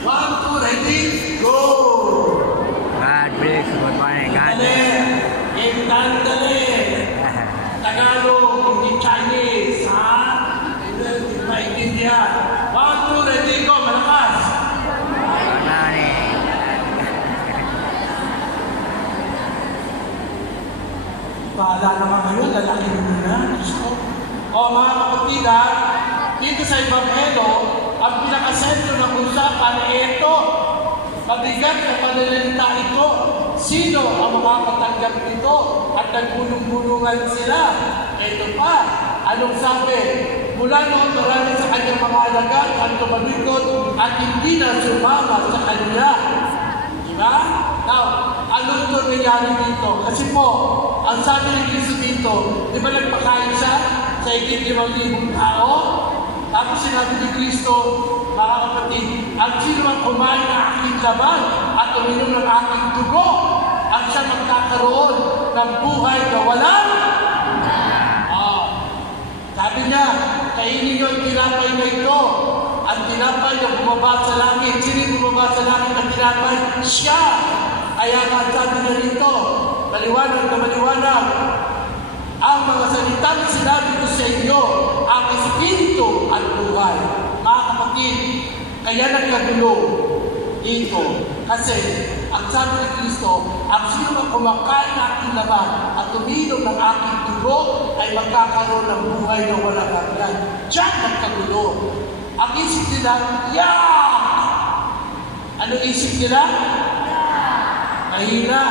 1, 2, ready, go! God bless. Good morning. God bless. Intandali. Tagalog, hindi Chinese, ha? Hindi maintindihan. 1, 2, ready, go! Malakas! Good morning. Bahala naman kayo, lalaki mo na. O mga kapatid, dito sa Ebanghelyo, ang pinakasentro ng usapan ay ito. Mabigat na pananalita ito. Sino ang makakatanggap nito? At nagpunong-punungan sila. Ito pa. Anong sabi? Mula noon marami sa kanyang mga alagad ang tumalikod at hindi na sumama sa kanya. Diba? Now, anong ito nangyari dito? Kasi po, ang sabi ni Kristo dito, di ba nagpakain siya sa 5,000 tao? Tapos sinabi ni Kristo, mga kapatid, ang sino ang kumain ng aking laman at uminom ng aking dugo, ang siya magkakaroon ng buhay na walang. Sabi niya, kainin niyo ang tinapay na ito. Ang tinapay na bumaba sa langit. Sino bumaba sa langit ang tinapay? Siya. Kaya nga sabi na rito, maliwanag na maliwanag, ang mga salitang sinabi ko sa inyo, ang espiritu at buhay. Mga kapatid, kaya nagkagulo dito. Kasi, ang sabi ni Kristo, ang sino ang kumakain ng aking laman at uminom ng aking dugo ay magkakaroon ng buhay na walang hanggan. Diyan nagkagulo. Ang isip nila, yak! Ano isip nila? Mahina.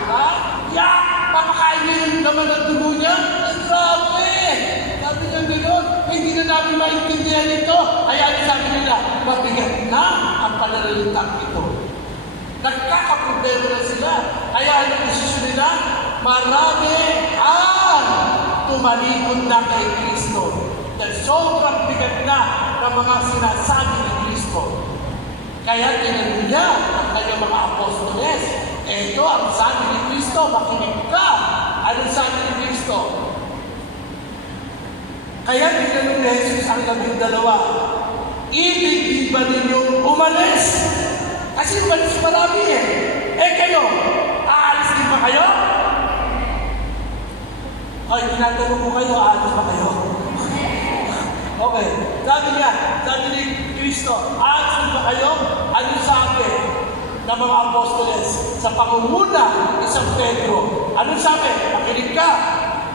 Diba? Yak! Papakain niya yung laman ng dugo niya? Ay, grabe! Sabi niya gano'n, hindi na namin maintindihan ito. Kaya sabi nila, mabigat na ang pananalitang ito. Nagkakaproblema na sila. Kaya ano desisyon nila? Marami ang tumalikod na kay Kristo. Dahil sobrang bigat na ng mga sinasabi ni Kristo. Kaya tinanong niya ang kanyang mga apostoles. Ito ang sabi ni Kristo, makinig ka. Anong sabi ni Kristo? Kaya tinanong ni Jesus ang 12, ibig ba ninyong umalis? Kasi umalis marami eh. Eh kayo, aalis din ba kayo? Ay, tinatanong ko kayo, aalis ba kayo? Okay. Sabi ni Kristo, aalis din ba kayo? Ano sabi ng mga apostoles sa pangunguna ni San Pedro? Ano sabi? Makinig ka.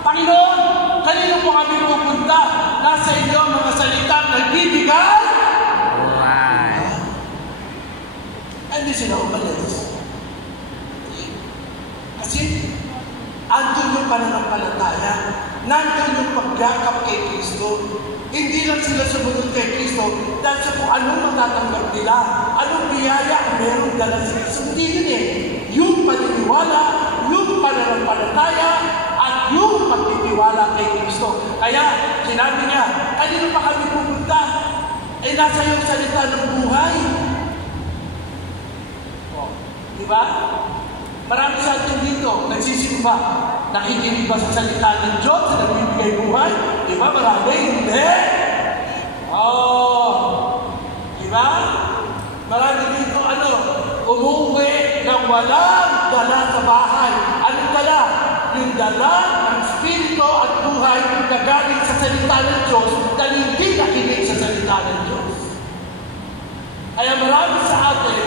Panginoon, kanino po kami pupunta? Nasa inyo ang mga salitang nagbibigay? Hindi sila umalis. Kasi, andun yung pananampalataya, nandun yung pagyakap kay Kristo. Hindi lang sila sumunod kay Kristo dahil sa kung anong matatanggap nila, anong biyaya ang merong dala sa Kristo. Hindi yun eh. Yung paniniwala, yung pananampalataya, at yung pagtitiwala kay Kristo. Kaya, sinabi niya, kanino pa kami pupunta? Eh, nasa yung salita ng buhay. Diba? Marami sa atin dito, nagsisimba. Nakikinig ba sa salita ng Diyos na nagbibigay buhay? Diba? Marami, hindi. Diba? Marami dito, umuwi ng walang dala sa bahay. Anong dala? Yung dala ng Espiritu at buhay na galing sa salita ng Diyos na hindi nakinig sa salita ng Diyos. Kaya marami sa atin,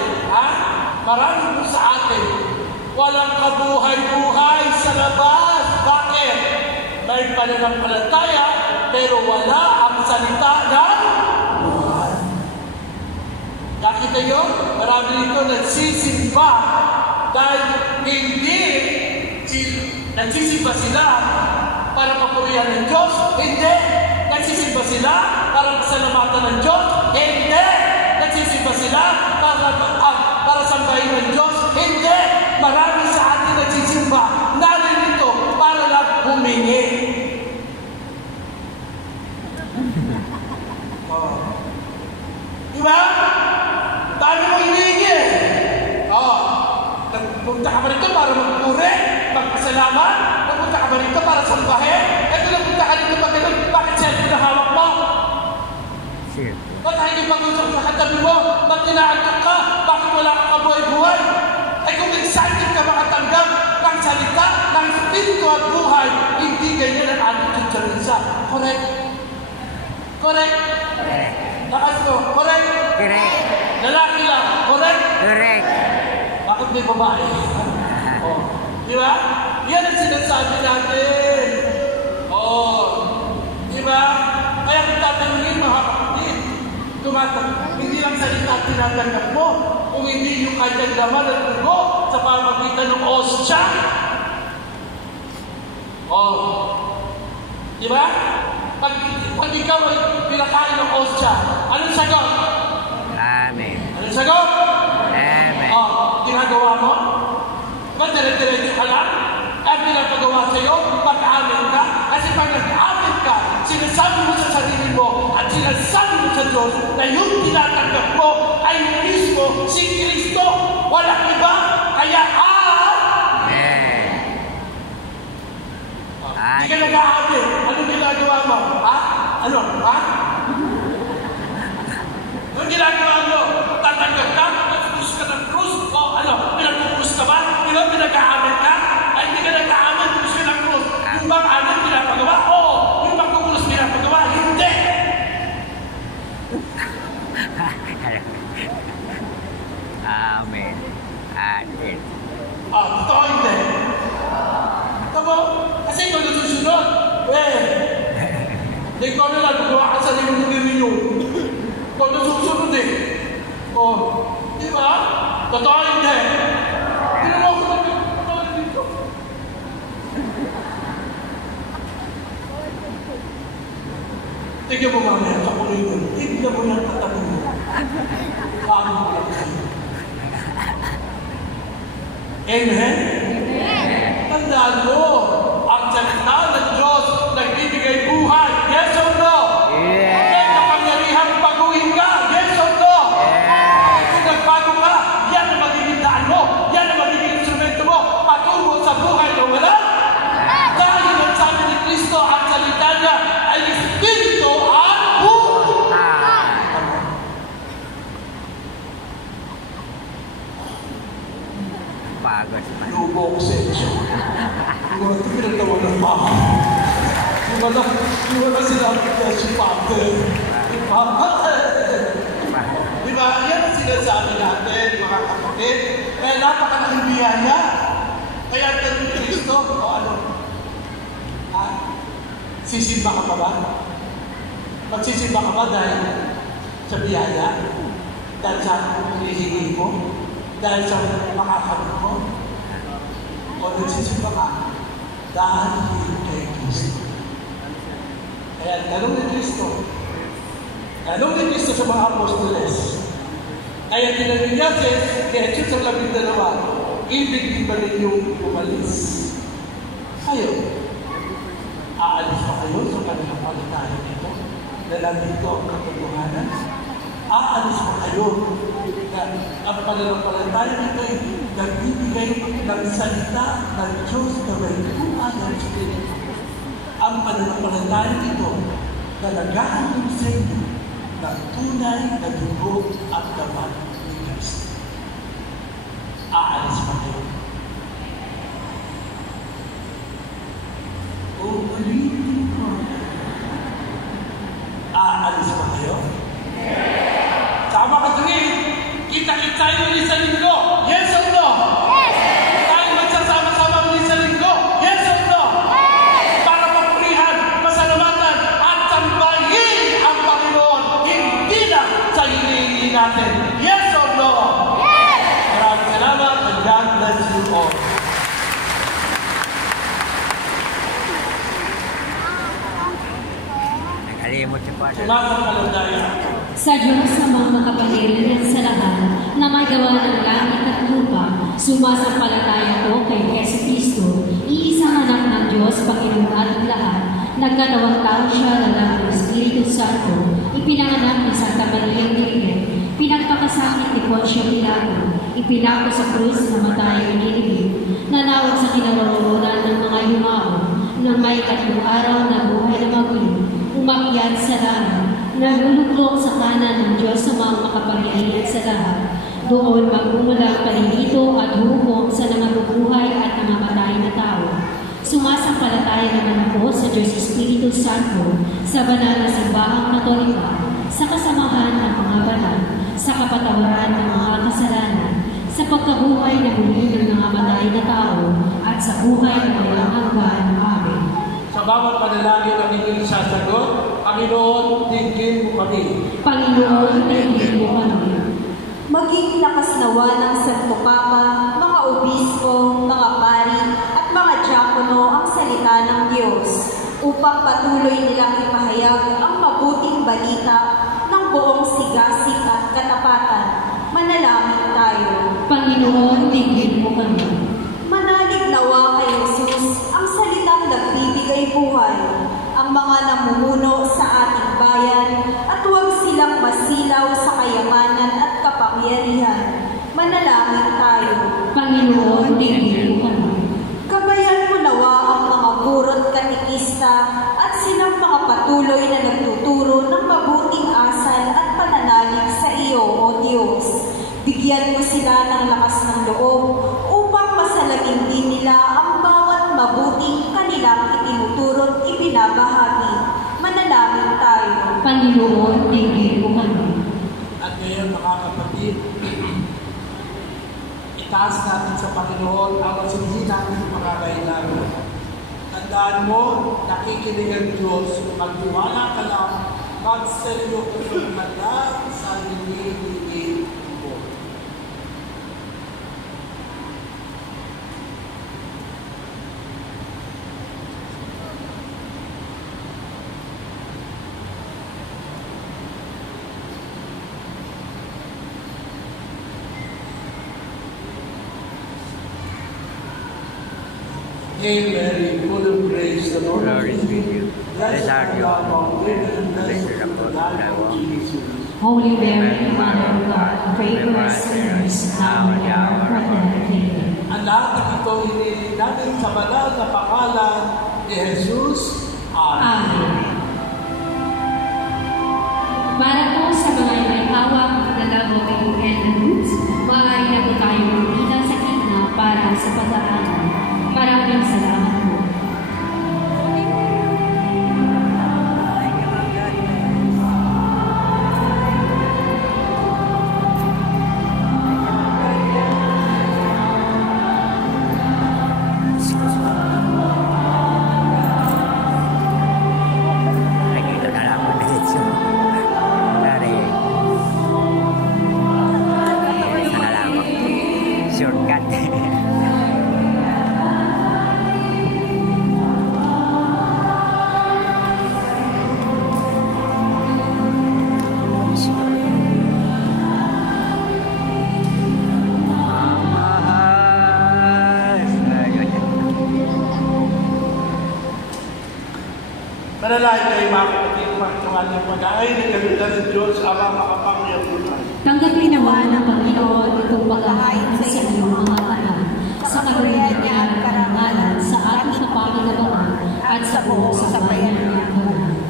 marami po sa atin, walang kabuhay-buhay sa labas. Bakit? May pananampalataya, pero wala ang salita ng buhay. Nakita nyo? Marami dito nagsisimba dahil hindi nagsisimba sila para papurihan ng Diyos. Hindi. Nagsisimba sila para pasalamatan ng Diyos. Hindi. Nagsisimba sila para sambahin ng Diyos. Hindi. Marami sa atin nagsisimba. Narinito para lang humingi. Diba? Dami mo hinihingi. Nagpunta ka ba rito para magpuri, magpasalamat? Nagpunta ka ba rito para sambahin? Ito nagpunta ka rito pag bakit siya pinahawak mo? Shit. Ba't hindi pag-usap sa katabi mo? Ba't inaantok ka? Bakit wala kang kabuhay-buhay? Ay kung excited ka makatanggap ng salita, ng espiritu at buhay, hindi ganyan ang attitude sa minsa. Correct? Correct? Correct. Lakas mo, correct? Correct. Lalaki lang, correct? Correct. Bakit may babae? Oh. Di ba? Yan ang sinasabi natin. Oh. Di ba? Kaya kung tatanungin mga kapatid, hindi lang salita at tinatanggap mo, kung hindi yung kanyang laman at dugo sa pamagitan ng ostya. Oh. Di ba? Pag ikaw ay pinakain ng ostya, anong sagot? Amen. Anong sagot? Amen. Oh, ginagawa mo? Ba't dire-diretso ka lang? Ang pinapagawa sa'yo, pag-amin ka. Kasi pag nag-amin ka, sinasabi mo sa sarili mo at sinasabi mo sa Diyos na yung tinatanggap mo ay mismo si Kristo. Walang iba. Kaya Amen. hindi ka nag-aamin. Anong ginagawa mo? Ha? Ano? Ha? Anong ginagawa mo? Tatanggap ka? Nagpupus ka ng krus? O ano? Pinagpupus ka ba? Di ba pinag-aamin ka? Ay hindi ka nag-aamin, pupus ka ng krus. Yung bang amin pinapagawa? Oo. Yung bang pupus pinapagawa? Hindi. Amen. Amen. Totoo hindi. Tama? Kasi ikaw nasusunod. Hindi ko na lang, gumawa ka sa sarili mo. Ikaw nasusunod eh. Di ba? Totoo hindi. Hindi mo ako nagkakatawa dito. Tignan mo mamaya sa kuloy mo. Tignan mo yung katabi mo. Paano mo lang sa'yo? Amen? Tandaan mo, ang salita ng Diyos nagbibigay buhay. Yes or no? Yeah. May kapangyarihang baguhin ka. Yes or no? Kung nagbago ka, yan ang magiging daan mo. Yan ang magiging instrumento mo. Patungo sa buhay na wala. Dahil ang sabi ni Kristo, ang salita niya ay espiritu at buhay. Pagod man. Lubog sa inyo. Yung mga pinagtawanan pa ako. Yung wala sinabi niya si Father. Di ba? Yan ang sinasabi natin, mga kapatid. Kaya napakalaking biyaya. Kaya tanong ni Kristo, o ano? Ha? Sisimba ka pa ba? Magsisimba ka ba dahil sa biyaya? Dahil sa hinihingi mo? Dahil sa makakamit mo? O nagsisimba ka dahil kay Kristo. Kaya tanong ni Kristo sa mga apostoles. Kaya tinanong niya si Jesus ang 12, ibig din ba ninyong umalis? Kayo, aalis pa kayo sa kanilang paligtayan ito? Na nandito ang katotohanan? Aalis pa kayo na ang pananampalataya nito ay nagbibigay ng salita ng Diyos na may buhay ng Espiritu. Ang pananampalataya nito na naghahandog sa inyo ng tunay na dugo at laman ni Kristo. Aalis pa kayo. Uulitin ko. Aalis pa kayo? Tama ka tuwing, kita-kita yung ulit sa linggo. Yes or no? Yes! Tayo magsasama-sama ulit sa linggo. Yes or no? Yes! Para mapurihan, masalamatan, at sambahin ang Panginoon. Hindi na sa hinihingi natin. Yes or no? Yes! Maraming salamat and God bless you all. Nakalimot siya po. Sumasang kalandaya. Sa Diyos na mga makapangyarihan sa lahat, na may gawa ng langit at lupa, sumasampalataya ko kay Yesu Kristo, iisang anak ng Diyos, Panginoon ating lahat, nagkatawang tao siya ng ng Espiritu Santo, ipinanganak ni Santa Maria Virgen, pinagpakasakit ni Poncio Pilato, ipinako sa krus na matayang inilibig, nanawag sa kinaroroonan ng mga yumao, nang may 3 araw na buhay na magulo, umakyat sa langit, naluluklok sa kanan ng Diyos sa mga makapangyarihan sa lahat. Doon magmumulang paririto at humong sa nangabubuhay at namamatay na tao. Sumasampalataya naman ako sa Diyos Espiritu Santo, sa banal na simbahang Katolika, sa kasamahan ng mga banal, sa kapatawaran ng mga kasalanan, sa pagkabuhay na muli ng mga matay na tao, at sa buhay na walang hanggan. Amen. Sa bawat panalangin na inyong sasagot, Panginoon, tingin mo kami. Panginoon, tingin mo kami. Maging lakas nawa ng Santo Papa, mga obispo, mga pari, at mga diakono ang salita ng Diyos upang patuloy nilang ipahayag ang mabuting balita ng buong sigasig at katapatan. Manalangin tayo. Panginoon, tingin mo kami. Manalig nawa kay Jesus ang salitang nagbibigay buhay, ang mga namumuno sa ating bayan, at huwag silang masilaw sa kayamanan at kapangyarihan. Manalangin tayo. Panginoon, tingin mo kami. Gabayan mo nawa ang mga guro't katikista at silang mga patuloy na nagtuturo ng mabuting asal at pananalig sa iyo, O Diyos. Bigyan mo sila ng lakas ng loob upang masalamin din nila ang bawat mabuting kanilang itinuturo't ibinabahagi. Manalangin tayo. Panginoon, tingin mo kami. At ngayon, mga kapatid, itaas natin sa Panginoon ang masinhin natin sa pangangailangan. Tandaan mo, nakikinig ang Diyos, magtiwala ka lang, magseryo ka lang sa hinihingi mo. Hail Mary, full of grace, the Lord is with you. Blessed are you among women, and blessed is the fruit of thy womb, Jesus. Holy Mary, Mother of God, pray for us sinners, now and at the hour of our death. Amen. Ang lahat ng ito hinihiling natin sa banal na pangalan ni Jesus. Amen. Amen. Para po sa mga may hawak na labo kay Ed and Roots, maaari na po tayo magpila sa gitna para sa pag-aaral. Maraming salamat po. Nakita na lang ako diretso. Dari. Sana lang ako. Shortcut. Manalangin kayo mga kapatid, magtungan ng pag-aay na kalutan ng Diyos, Ama makapangyarihan. Tanggapin naman ng Panginoon itong pag-ahain sa iyong mga anak, sa karunyan niya at karangalan, sa ating kapanginabangan, at sa buong sambayan niya.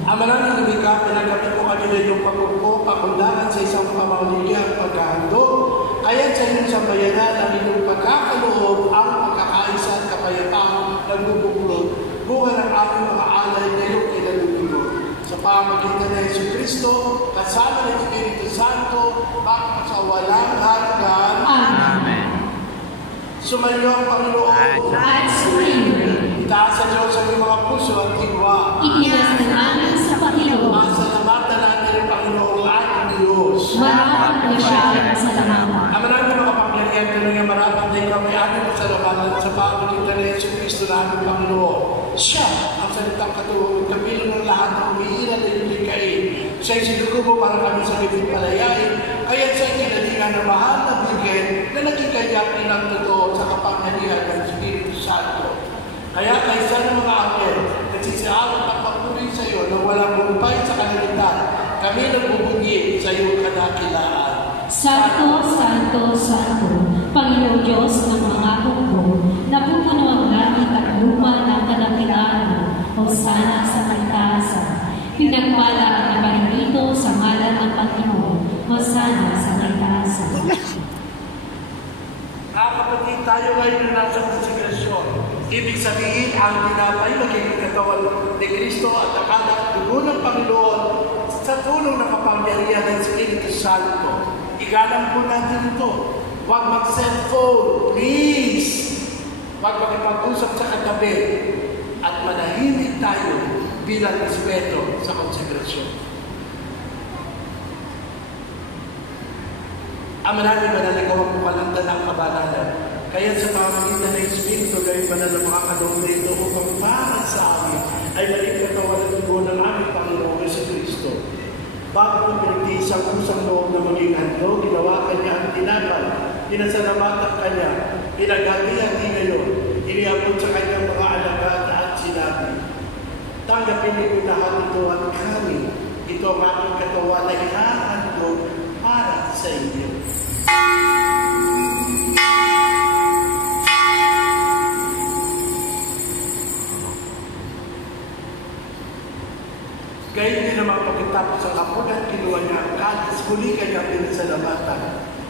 Ang maraming lumika, pinagkapit mo kami na iyong pagkupo, pakundangan sa isang pamauligyan pagkahandog, kaya sa inyong sambayanan ang inyong pagkakaloob, ang pagkakaisa at kapayapaan nagbubuklod, bunga ng aming mga alay ngayong ilalulunod. Sa pamagitan ng Yesu Kristo, kasama ng Espiritu Santo, magpasawalang hanggan. Amen. Sumayo ang Panginoon. At sumayo. Itaas sa Diyos ang iyong mga puso at diwa. Itinas ng amin sa Panginoon. Masalamatan natin ang Panginoon ating Diyos. Marapat na siya sa salamat. Ang maraming makapangyarihan ka nang marapat na ikaw ay aming pasalamatan sa pamagitan ng Yesu Kristo na aming Panginoon. Siya ang salitang katuwang kabilang ng lahat ng umiiral na yung likain. Siya'y sinugo mo para kami sa bibig palayain, kaya siya'y kinalingan ng mahal na bigay na naging kayak ng totoo sa kapangyarihan ng Espiritu Santo. Kaya kaysa ng mga anghel, nagsisiawat ang papuri sa iyo na walang bumpay sa kalalitan, kami nagbubunyi sa iyong kadakilaan. Santo, Santo, Santo, Panginoon Diyos ng mga hukbo, napupuno ang langit at lupa ng kadakilaan mo, o sana sa kantaasan. Pinagpala at naparingin ito sa ngalan ng Panginoon. Hosana sa itaas. Mga kapatid, tayo ngayon na nasa konsekrasyon. Ibig sabihin, ang tinapay magiging katawan ni Kristo at ang dugo ng Panginoon sa tulong ng kapangyarihan ng Espiritu Santo. Igalang po natin ito. Huwag mag-cellphone, please. Huwag makipag-usap sa katabi. At manahimik tayo bilang respeto sa konsekrasyon. Ama namin, manaligaw ang pumalanda ng kabanalan. Kaya sa pamagitan ng Espiritu, gawin ba na ng mga kaloob nito upang para sa amin ay maging katawan at dugo ng aming Panginoong Jesucristo. Bago ng pinagtiisang kusang loob na maging handog, ginawa kanya ang tinapay, pinasalamatan kanya, pinaghati-hati ngayon, iniabot sa kanyang mga alagad at sinabi, tanggapin niyo lahat ito at kami, ito ang aking katawan na ihahandog para sa inyo. Gayun din naman pagkatapos ang hapunan, kinuha niya ang kalis, muli kanya pinasalamatan.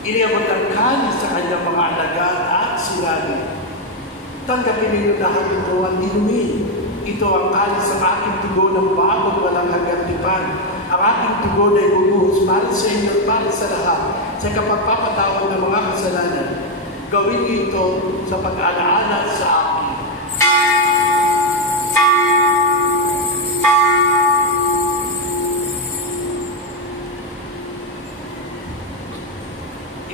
Iniabot ang kalis sa kanyang mga alagad at sinabi, tanggapin ninyo lahat ito at inumin. Ito ang kalis ng aking dugo ng bagong walang hanggang tipan. Ang aking dugo na ibubuhos para sa inyo at para sa lahat sa kapagpapatawad ng mga kasalanan. Gawin niyo ito sa pag-aalaala sa akin.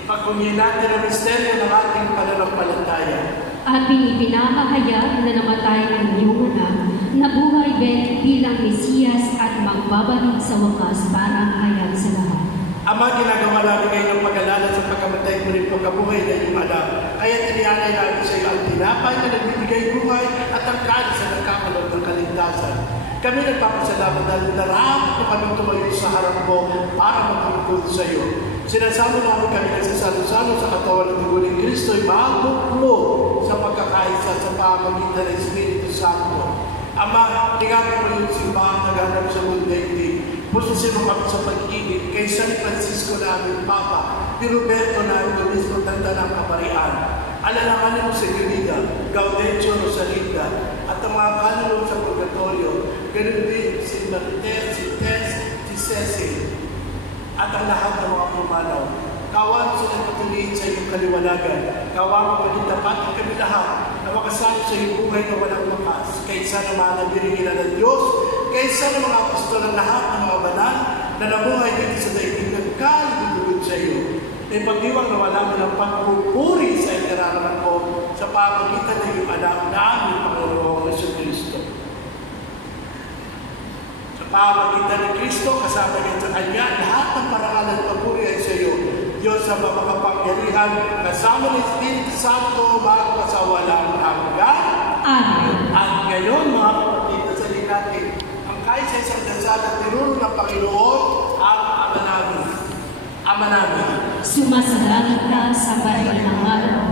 Ipagpunyin natin ang misteryo ng ating pananampalataya. At pinipinamahayag na namatay ang iyong anak, na buhay bilang Mesiyas at magbabalik sa wakas para mahayag sa lahat. Ama, ginagawa namin ngayon ang pag-alala sa pagkamatay mo rin pagkabuhay na iyong anak. Kaya tinialay namin sa iyo ang tinapay na nagbibigay buhay at ang kalis na nagkakalog ng kaligtasan. Kami nagpapasalamat dahil narapot na kami tumayo sa harap mo para magtungkol sa iyo. Sinasama namin kami nagsasalo-salo sa katawan ng dugo ni Kristo ay maabot sa pagkakaisa sa pamagitan ng Espiritu Santo. Ama, tingnan mo yung simbahan na ganap sa mundo hindi. Pususin mo kami sa pag-ibig kay San Francisco namin, Papa, ni Roberto namin, Obispo Tanda ng Kaparian. Alalahanin mo sa Giliga, Gaudencio Rosalinda, at ang mga kanulong sa Purgatorio, ganun din si Martes, si Tess, si Cecil, at ang lahat ng mga pumanaw. Kawan sila patuloyin sa iyong kaliwanagan. Kawan mo paging tapat ang kami lahat na makasama sa iyong buhay na walang wakas. Kaysa naman ang biringilan ng Diyos, kaysa ng mga apostol ng lahat ng mga banal na nabuhay dito sa daigdig ng kalibigulod sa iyo. May pagdiwang na wala mo ng pagpupuri sa itinaraman ko sa pamagitan ng iyong anak na aming Panginoong Jesucristo. Sa pamagitan ng Kristo, kasama niya sa Kanya, lahat ng parangal at pagpuri ay sa iyo. Diyos sa mapakapangyarihan, kasama ng Espiritu Santo, magpasawalang hanggan. Amen. At ngayon, mga kapatid, nasalin natin ang kaisa isang dasal at tinuro ng Panginoon ang Ama namin. Ama namin. Sumasalangit ka sa banal ng araw,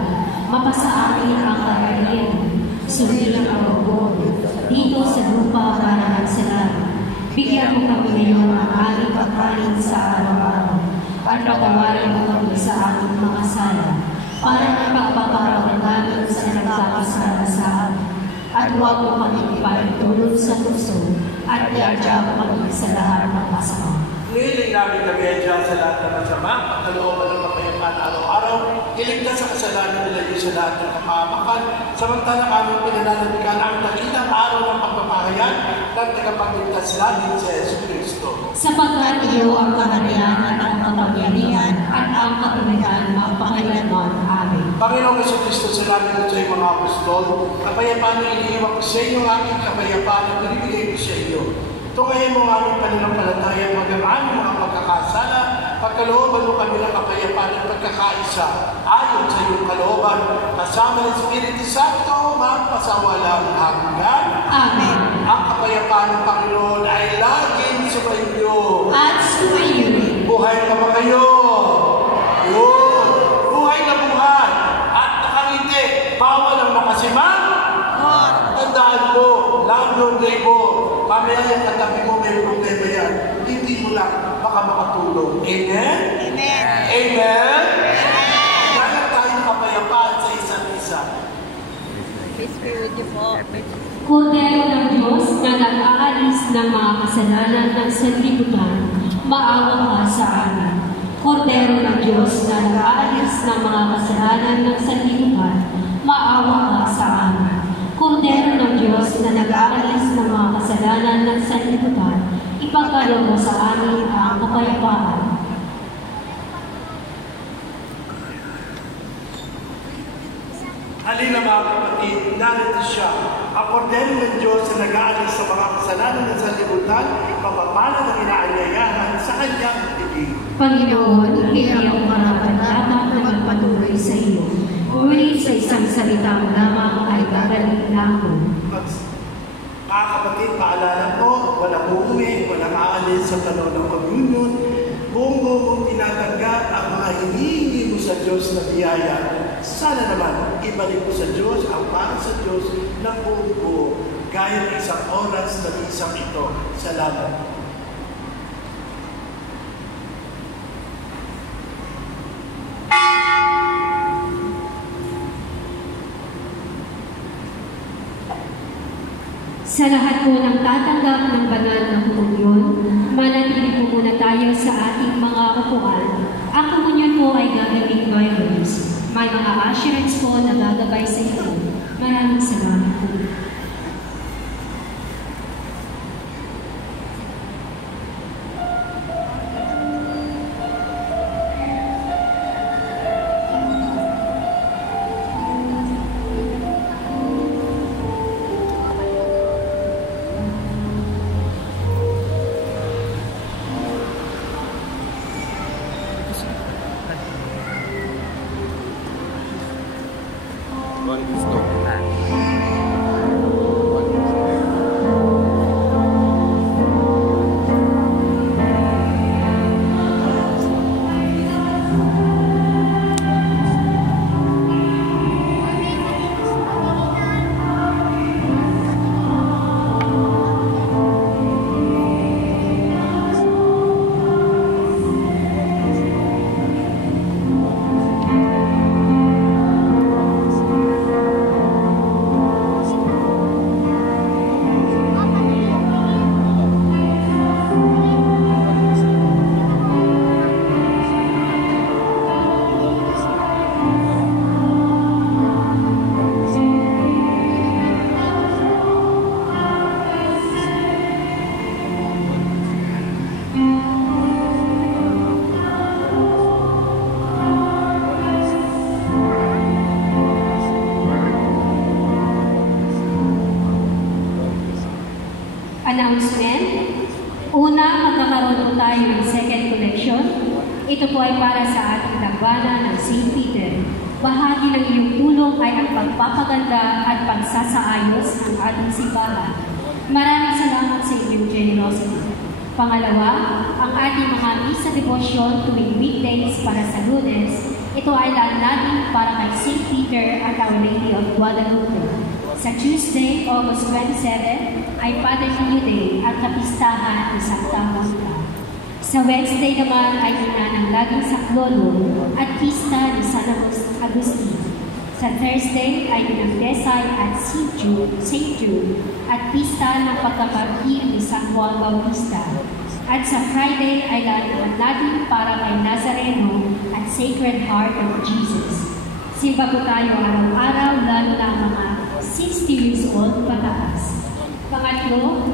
mapasa amin ang kaharian, sundin ang orgol, dito sa lupa para sa langit. Bigyan mo kami ngayon ang aming pagkain sa araw-araw, at patawarin mo kami sa aming mga sala, para na pagpaparawin namin sa nagkakasala sa amin. At huwag mo kami ipahintulot sa puso, at iadya mo kami sa lahat ng masama. Niling namin kami dyan sa lahat ng masama, at kalooban ng kapayapaan araw-araw, iligtas sa kasalanan nila yung sa lahat ng kapamakan, samantalang aming pinananabikan ang dakilang araw ng pagpapahayag ng tagapagligtas namin sa Jesucristo. Sapagkat iyo ang kaharian at ang kapangyarihan at ang kapurihan magpakailanman. Amen. Panginoong Jesucristo, salamin ko sa iyong mga apostol, kapayapaan na iniiwan ko sa inyo, aking kapayapaan na binibigay ko sa iyo. Tungayin mo ang aming pananampalataya hanggang aming mga pagkakasala, pagkalooban mo kami ng kapayapaan at pagkakaisa, ayon sa iyong kalooban, kasama ng Espiritu Santo, magpasawalang hanggan. Amen. Ang kapayapaan ng Panginoon ay laging sumainyo. At sumayo rin. Buhay pa ba kayo? Yun! Buhay na buhay! At nakangiti, bawal ang makasimang. Tandaan mo, landlord labor, mamaya yung katabi mo may problema yan. Hindi mo lang Amen? Amen? Dapat tayong kapayapaan sa isa't isa. Kordero ng Diyos na nag-aalis ng mga kasalanan ng sanlibutan, maawa ka sa amin. Kordero ng Diyos na nag-aalis ng mga kasalanan ng sanlibutan, maawa ka sa amin. Kordero ng Diyos na nag-aalis ng mga kasalanan ng sanlibutan, ipagkaloob mo sa amin ang kapayapaan. Halina mga kapatid, narito siya. Ang kordero ng Diyos na nag-aalis sa mga kasalanan ng sanlibutan, mapapala ng inaanyayahan sa kanyang tinig. Panginoon, hindi ako marapat-dapat na magpatuloy sa iyo. Ngunit sa isang salita mo lamang ay gagaling na ako. Mga kapatid, paalala ko, walang uuwi, walang aalis sa tanong ng communion. Buong tinatanggap ang mga hinihingi mo sa Diyos na biyaya. Sana naman, ibalik mo sa Diyos ang para sa Diyos ng buong buo, gaya ng isang oras na isang ito. Salamat. Sa lahat po ng tatanggap ng banal na komunyon, manatili po muna tayo sa ating mga upuan. Ang komunyon po ay gagawin by voice. May mga assurance po na gagabay sa ito. Maraming salamat po. Announcement. Una, magkakaroon po tayo ng second collection. Ito po ay para sa ating dambana ng St. Peter. Bahagi ng iyong tulong ay ang pagpapaganda at pagsasaayos ng ating simbahan. Maraming salamat sa inyong generosity. Pangalawa, ang ating mga misa devotion tuwing weekdays para sa Lunes, ito ay lalagin para kay St. Peter at Our Lady of Guadalupe. Sa Tuesday, August 27, ay Father Pio Day at kapistahan ni Santa Monica. Sa Wednesday naman ay Ina ng Laging Saklolo at pista ni San Agustin. Sa Thursday ay Inang Desay at St. Jude at pista ng pagkakarbir ni San Juan Bautista. At sa Friday ay lalagyan natin para kay Nazareno at Sacred Heart of Jesus. Simba po tayo araw-araw, lalo na mga 60 years old pataas. Pangatlo,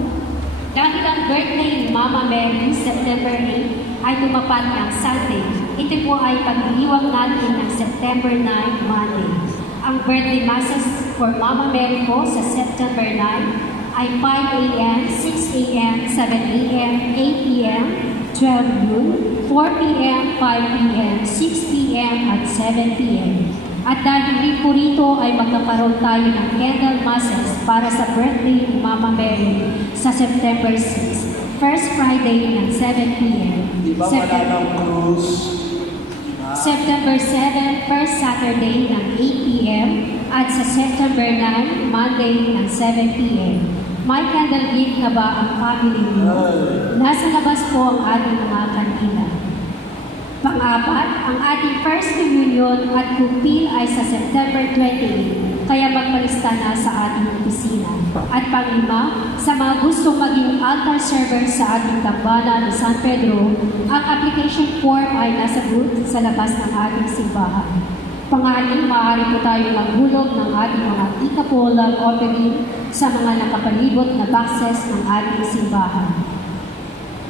dahil ang birthday ni Mama Mary, September 8, ay tumapat ng Sunday. Ito po ay pag-iwag natin ng September 9, Monday. Ang birthday masses for Mama Mary po sa September 9 ay 5 a.m., 6 a.m., 7 a.m., 8 p.m., 12 noon, 4 p.m., 5 p.m., 6 p.m., at 7 p.m. At dahil rin po rito ay magkakaroon tayo ng candle masses para sa birthday ni Mama Mary sa September 6, first Friday ng 7 p.m. Diba wala ng cruise? September 7, first Saturday ng 8 p.m. at sa September 9, Monday ng 7 p.m. May candle gift na ba ang family niyo? Nasa labas po ang ating mga kantina. Pang-apat, ang ating First Communion at Kupil ay sa September 28, kaya magpalista na sa ating opisina. At pang-lima, sa mga gustong maging altar server sa ating tambalan ni San Pedro, ang application form ay nasa booth sa labas ng ating simbahan. Pang-anim, maaari po tayong maghulog ng ating mga ikapolang offering sa mga nakapalibot na boxes ng ating simbahan.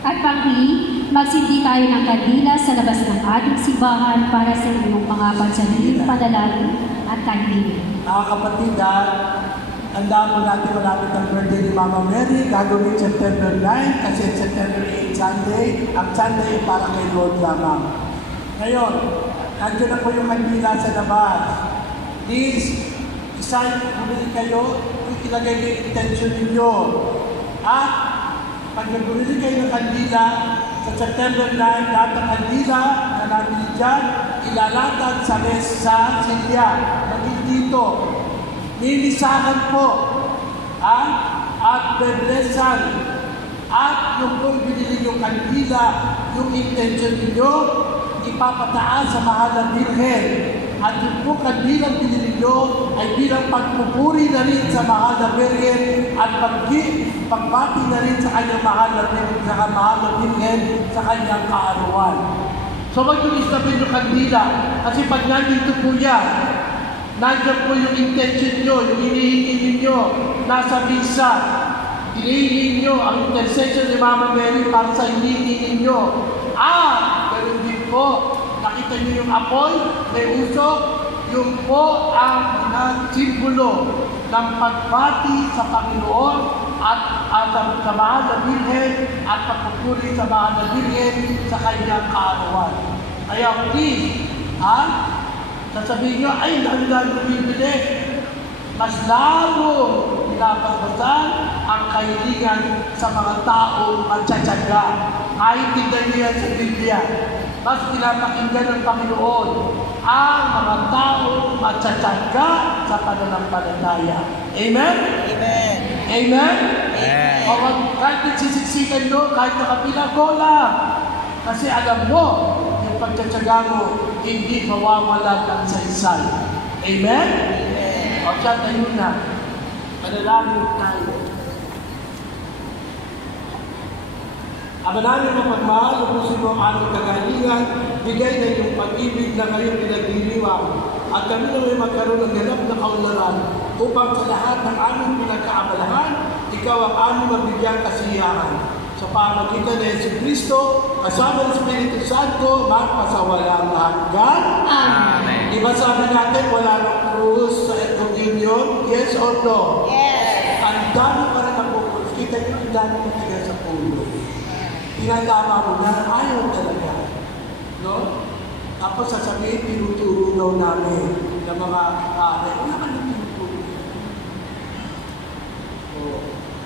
At pang-huli, magsindi tayo ng kandila sa labas ng ating simbahan para sa inyong mga pansariling panalangin at kahilingan. Mga kapatid, handa po natin malapit ang birthday ni Mama Mary. Gagawin September 9 kasi September 8 Sunday. Ang Sunday para kay Lord lamang. Ngayon, nandiyo na po yung kandila sa labas. Please, bumili kayo, ilagay kayo yung intention ninyo. At pag nagbumili kayo ng kandila, sa September 9, lahat ng kandila na nabili dyan, ilalatag sa mesa Silya. Maging dito. Nilisahan po. At beblesan. At yung kung binili yung kandila, yung intention ninyo, ipapataas sa mahal na Birhen. At yung po kandilang binili nyo ay bilang pagpupuri na rin sa mahal na Birhen at pagbati na rin sa kanyang mahal na Birhen sa kanyang kaarawan. So wag yung isapin yung kandila kasi pag nandito po yan, nandiyan po yung intention nyo, yung hinihingi ninyo, nasa visa. Hinihingi nyo ang intercession ni Mama Mary para sa hinihingi ninyo. Ganun din po. Nakita niyo yung apoy, may usok, yung po ang simbolo ng pagbati sa Panginoon at sa mahal na Birhen at pagpupuri sa mahal na Birhen sa kanyang kaarawan. Kaya please, sasabihin nyo, ay, dami-dami bibili. Mas lalo pinapagbatan ang kahilingan sa mga taong magtsatsaga. Kahit tignan niyo yan sa Biblia. Mas pinapakinggan ng Panginoon ang mga taong magtsatsaga sa pananampalataya. Amen? Amen. Amen? Amen. O kahit nagsisiksikan nyo, kahit nakapila ko lang. Kasi alam mo, yung pagtsatsaga mo, hindi mawawala ng saysay. Amen? Amen. O siya, tayo na. Panalangin tayo. Ama namin mapagmahal, ubusin mo ang aming kagalingan, bigay na iyong pag-ibig na ngayon pinagdiriwang, at kami na may magkaroon ng ganap na kaunlaran, upang sa lahat ng aming pinagkaabalahan, ikaw ang aming magbigyan kasiyahan. Sa pamagitan ni Jesucristo, kasama ng Espiritu Santo, magpasawalang hanggan. Amen. Di ba sabi natin, wala ng krus sa communion? Yes or no? Yes. Ang dami pa rin ang bukod. Kita niyo ang dami matigas sa pulo. Tinatama mo na, ayaw talaga. No? Tapos sasabihin, tinuturo daw namin ng mga kare. Wala ka nang tinuturo.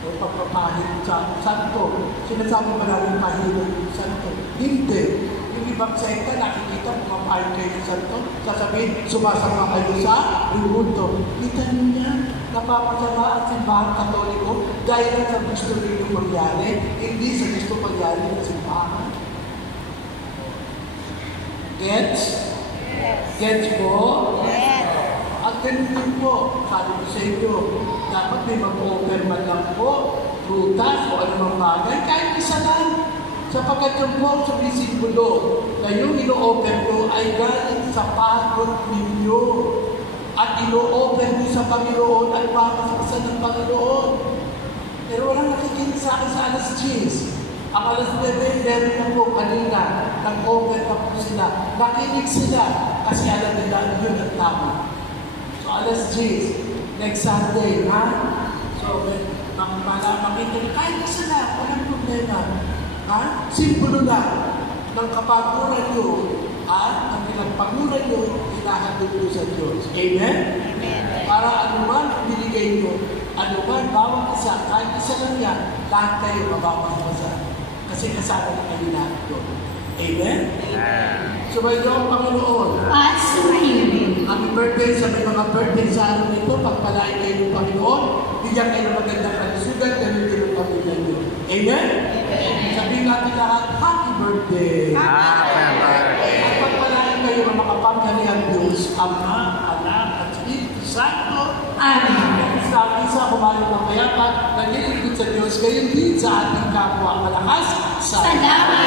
O pagpapahid sa santo. Sinasabi pa namin pahid ng santo. Hindi. Yung ibang sekta, nakikita, pumapahid kayo ng santo. Sasabihin, sumasama kayo sa ributo. Kita niyo yan. Napapasama ang simbahan katoliko dahil lang sa gusto ninyo mangyari, hindi sa gusto mangyari ng simbahan. Gets? Yes. Gets po? Yes. At ganun din po, sabi ko sa inyo, dapat may mag-offer man lang po, prutas o anumang bagay, kahit isa lang. Sapagkat yung po sa bisimbolo na yung ino-offer ko ay galing sa pagod ninyo. At ino-offer niyo sa Panginoon at papasaksan ng Panginoon. Pero walang nakikinig sa akin sa alas 10. Ang alas 9, meron na po kanina, nag-offer na po sila. Nakinig sila kasi alam nila yun ang tama. So alas 10, next Sunday, ha? So, makita nyo, kahit isa na, walang problema. Ha? Simbolo na ng kapaguran nyo at ang pinagpaguran nyo, hinahandog nyo sa Diyos. Amen? Amen. Para anuman ang binigay nyo, anuman bawang isa, kahit isa lang yan, lahat kayo mababasa. Kasi kasama na kayo lahat doon. Amen? Sumayo ang Panginoon. At sumayin. Happy birthday sa may mga birthday sa araw nito. Pagpalain kayo ng Panginoon. Bigyan kayo ng magandang kalusugan. Ganun din ang pamilya nyo. Amen? Sabihin natin lahat, happy birthday! Happy birthday! ng Diyos, Ama, Anak, at Espiritu Santo. Amen. Sabi sa kumalang ng kayapat, naglilingkod sa Diyos, gayon din sa ating kapwa malakas. Salamat